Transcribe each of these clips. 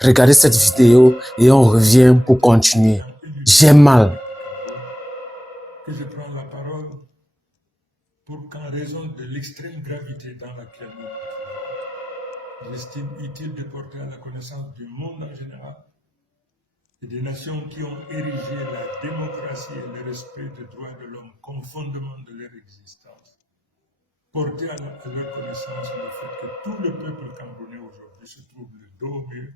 Regardez cette vidéo et on revient pour continuer. J'ai mal. Que je prends la parole pour qu'en raison de l'extrême gravité dans laquelle nous nous trouvons, j'estime utile de porter à la connaissance du monde en général et des nations qui ont érigé la démocratie et le respect des droits de l'homme comme fondement de leur existence. Porter à leur connaissance le fait que tout le peuple camerounais aujourd'hui se trouve le dos au mur,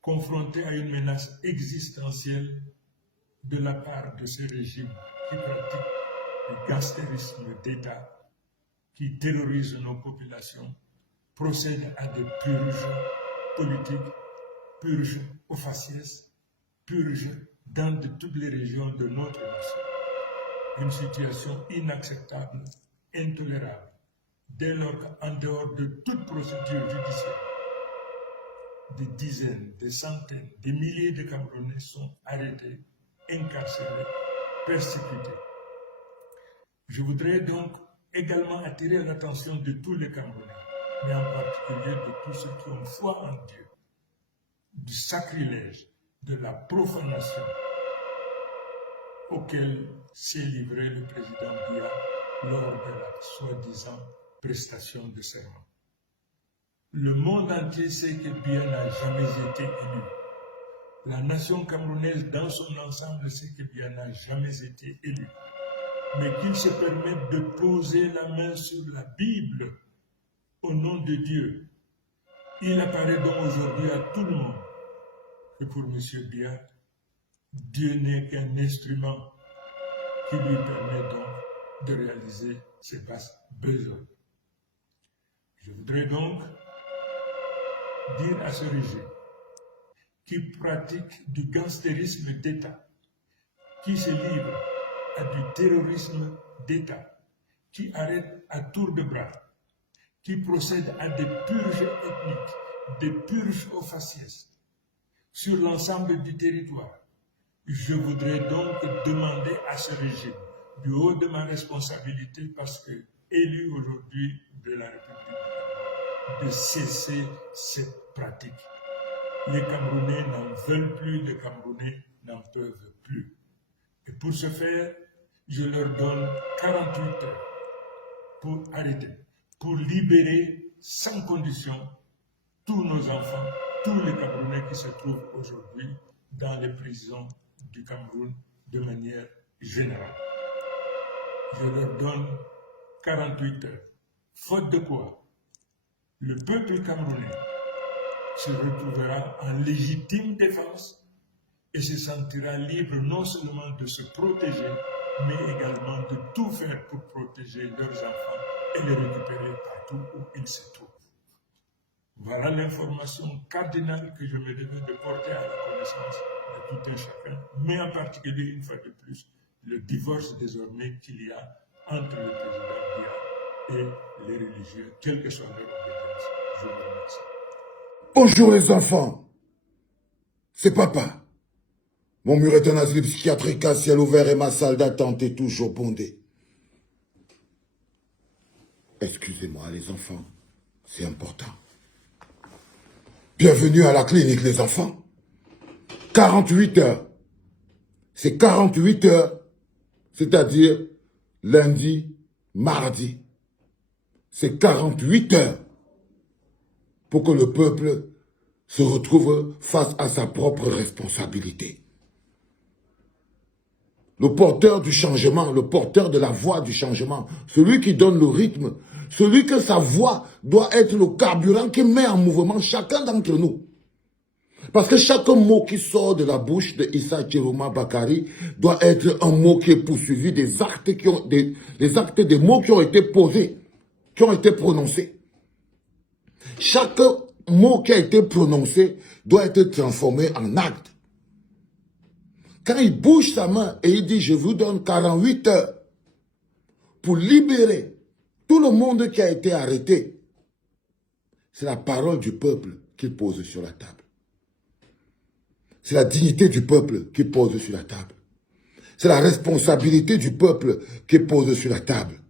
confronté à une menace existentielle de la part de ces régimes qui pratiquent le gangstérisme d'État, qui terrorisent nos populations, procèdent à des purges politiques, purges au faciès, purges dans toutes les régions de notre nation. Une situation inacceptable, intolérable, dès lors qu'en dehors de toute procédure judiciaire, des dizaines, des centaines, des milliers de Camerounais sont arrêtés, incarcérés, persécutés. Je voudrais donc également attirer l'attention de tous les Camerounais, mais en particulier de tous ceux qui ont foi en Dieu, du sacrilège, de la profanation auquel s'est livré le président Biya lors de la soi-disant prestation de serment. Le monde entier sait que Biya n'a jamais été élu. La nation camerounaise dans son ensemble sait que Biya n'a jamais été élu. Mais qu'il se permette de poser la main sur la Bible au nom de Dieu. Il apparaît donc aujourd'hui à tout le monde que pour M. Biya, Dieu n'est qu'un instrument qui lui permet donc de réaliser ses basses besoins. Je voudrais donc dire à ce régime qui pratique du gangstérisme d'État, qui se livre à du terrorisme d'État, qui arrête à tour de bras, qui procède à des purges ethniques, des purges au faciès sur l'ensemble du territoire. Je voudrais donc demander à ce régime, du haut de ma responsabilité, parce que élu aujourd'hui de la République, de cesser cette pratique. Les Camerounais n'en veulent plus, les Camerounais n'en peuvent plus. Et pour ce faire, je leur donne 48 heures pour arrêter, pour libérer sans condition tous nos enfants, tous les Camerounais qui se trouvent aujourd'hui dans les prisons du Cameroun de manière générale. Je leur donne 48 heures. Faute de quoi, le peuple camerounais se retrouvera en légitime défense et se sentira libre non seulement de se protéger, mais également de tout faire pour protéger leurs enfants et les récupérer partout où ils se trouvent. Voilà l'information cardinale que je me devais de porter à la connaissance de tout un chacun, mais en particulier, une fois de plus, le divorce désormais qu'il y a entre le président Biya et les religieux, quelle que soit leur obédience. Je vous remercie. Bonjour les enfants, c'est papa. Mon mur est un asile psychiatrique à ciel ouvert et ma salle d'attente est toujours bondée. Excusez-moi les enfants, c'est important. Bienvenue à la clinique les enfants. 48 heures. C'est 48 heures, c'est-à-dire lundi, mardi. C'est 48 heures pour que le peuple se retrouve face à sa propre responsabilité. Le porteur du changement, le porteur de la voix du changement, celui qui donne le rythme, celui que sa voix doit être le carburant qui met en mouvement chacun d'entre nous. Parce que chaque mot qui sort de la bouche de Issa Chiroma Bakari doit être un mot qui est poursuivi des actes des mots qui ont été posés, qui ont été prononcés. Chaque mot qui a été prononcé doit être transformé en acte. Quand il bouge sa main et il dit « Je vous donne 48 heures pour libérer tout le monde qui a été arrêté », c'est la parole du peuple qu'il pose sur la table. C'est la dignité du peuple qu'il pose sur la table. C'est la responsabilité du peuple qu'il pose sur la table.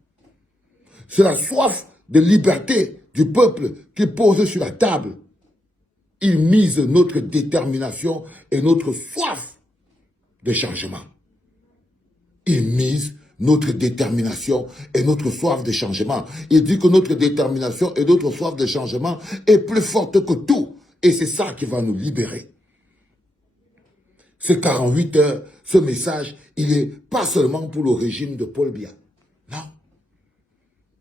C'est la soif de liberté du peuple qu'il pose sur la table. Il mise notre détermination et notre soif de changement. Il mise notre détermination et notre soif de changement. Il dit que notre détermination et notre soif de changement est plus forte que tout. Et c'est ça qui va nous libérer. Ces 48 heures, ce message, il n'est pas seulement pour le régime de Paul Biya. Non.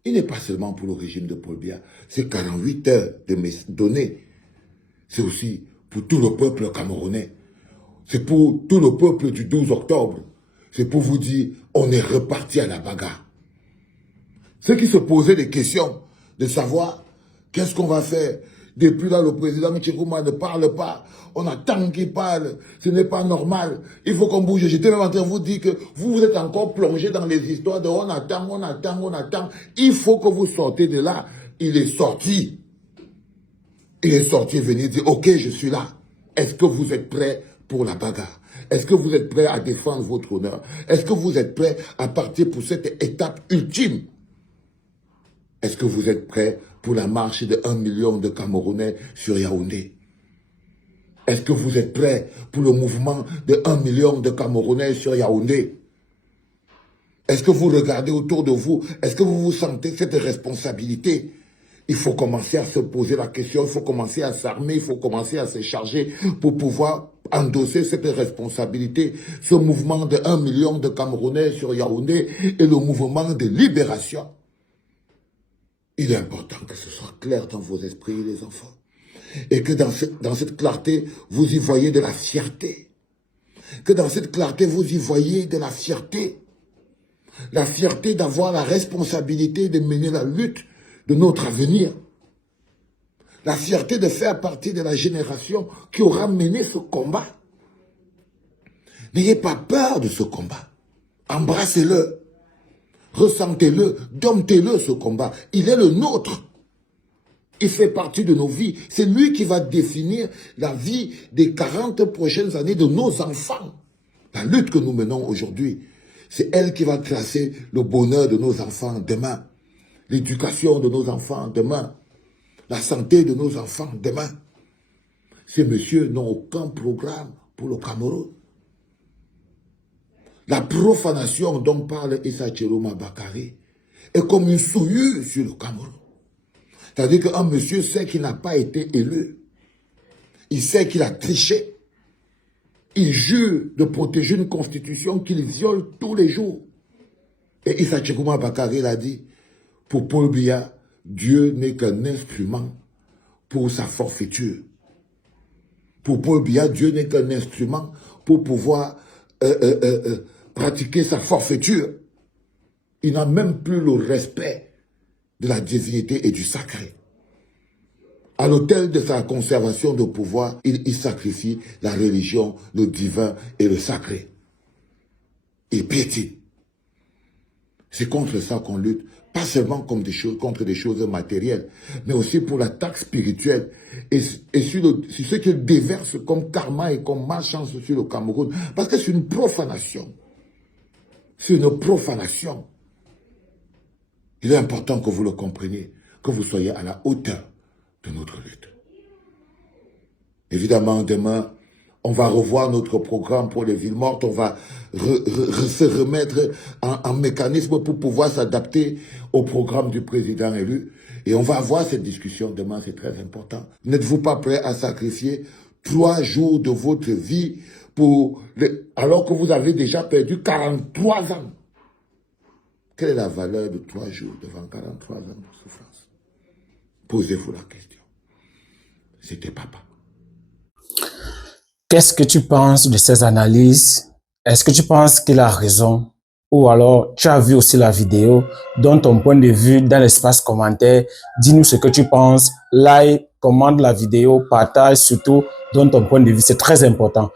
Il n'est pas seulement pour le régime de Paul Biya. Ces 48 heures de données, c'est aussi pour tout le peuple camerounais. C'est pour tout le peuple du 12 octobre. C'est pour vous dire, on est reparti à la bagarre. Ceux qui se posaient des questions de savoir qu'est-ce qu'on va faire. Depuis là, le président Tchikouma ne parle pas. On attend qu'il parle. Ce n'est pas normal. Il faut qu'on bouge. J'étais même en train de vous dire que vous êtes encore plongé dans les histoires de on attend, on attend, on attend. Il faut que vous sortez de là. Il est sorti. Il est sorti venir dire, ok, je suis là. Est-ce que vous êtes prêts pour la bagarre? Est-ce que vous êtes prêts à défendre votre honneur? Est-ce que vous êtes prêts à partir pour cette étape ultime? Est-ce que vous êtes prêts pour la marche de 1 million de Camerounais sur Yaoundé? Est-ce que vous êtes prêts pour le mouvement de 1 million de Camerounais sur Yaoundé? Est-ce que vous regardez autour de vous? Est-ce que vous vous sentez cette responsabilité? Il faut commencer à se poser la question, il faut commencer à s'armer, il faut commencer à se charger pour pouvoir endosser cette responsabilité. Ce mouvement de 1 million de Camerounais sur Yaoundé est le mouvement de libération. Il est important que ce soit clair dans vos esprits, les enfants. Et que dans cette clarté, vous y voyez de la fierté. Que dans cette clarté, vous y voyez de la fierté. La fierté d'avoir la responsabilité de mener la lutte de notre avenir. La fierté de faire partie de la génération qui aura mené ce combat. N'ayez pas peur de ce combat. Embrassez-le. Ressentez-le. Domptez-le, ce combat. Il est le nôtre. Il fait partie de nos vies. C'est lui qui va définir la vie des 40 prochaines années de nos enfants. La lutte que nous menons aujourd'hui, c'est elle qui va tracer le bonheur de nos enfants demain. L'éducation de nos enfants demain, la santé de nos enfants demain. Ces messieurs n'ont aucun programme pour le Cameroun. La profanation dont parle Issa Tchelouma Bakary est comme une souillure sur le Cameroun. C'est-à-dire qu'un monsieur sait qu'il n'a pas été élu. Il sait qu'il a triché. Il jure de protéger une constitution qu'il viole tous les jours. Et Issa Tchelouma Bakary l'a dit. Pour Paul Biya, Dieu n'est qu'un instrument pour sa forfaiture. Pour Paul Biya, Dieu n'est qu'un instrument pour pouvoir pratiquer sa forfaiture. Il n'a même plus le respect de la divinité et du sacré. À l'autel de sa conservation de pouvoir, il sacrifie la religion, le divin et le sacré. Il piétine. C'est contre ça qu'on lutte. Pas seulement comme contre des choses matérielles, mais aussi pour l'attaque spirituelle et sur ce qu'il déverse comme karma et comme malchance sur le Cameroun. Parce que c'est une profanation. C'est une profanation. Il est important que vous le compreniez, que vous soyez à la hauteur de notre lutte. Évidemment, demain, on va revoir notre programme pour les villes mortes. On va se remettre en mécanisme pour pouvoir s'adapter au programme du président élu. Et on va avoir cette discussion demain, c'est très important. N'êtes-vous pas prêt à sacrifier 3 jours de votre vie alors que vous avez déjà perdu 43 ans? Quelle est la valeur de 3 jours devant 43 ans de souffrance? Posez-vous la question. C'était papa. Qu'est-ce que tu penses de ces analyses? Est-ce que tu penses qu'il a raison? Ou alors, tu as vu aussi la vidéo, donne ton point de vue dans l'espace commentaire. Dis-nous ce que tu penses. Like, commente la vidéo, partage, surtout, donne ton point de vue. C'est très important.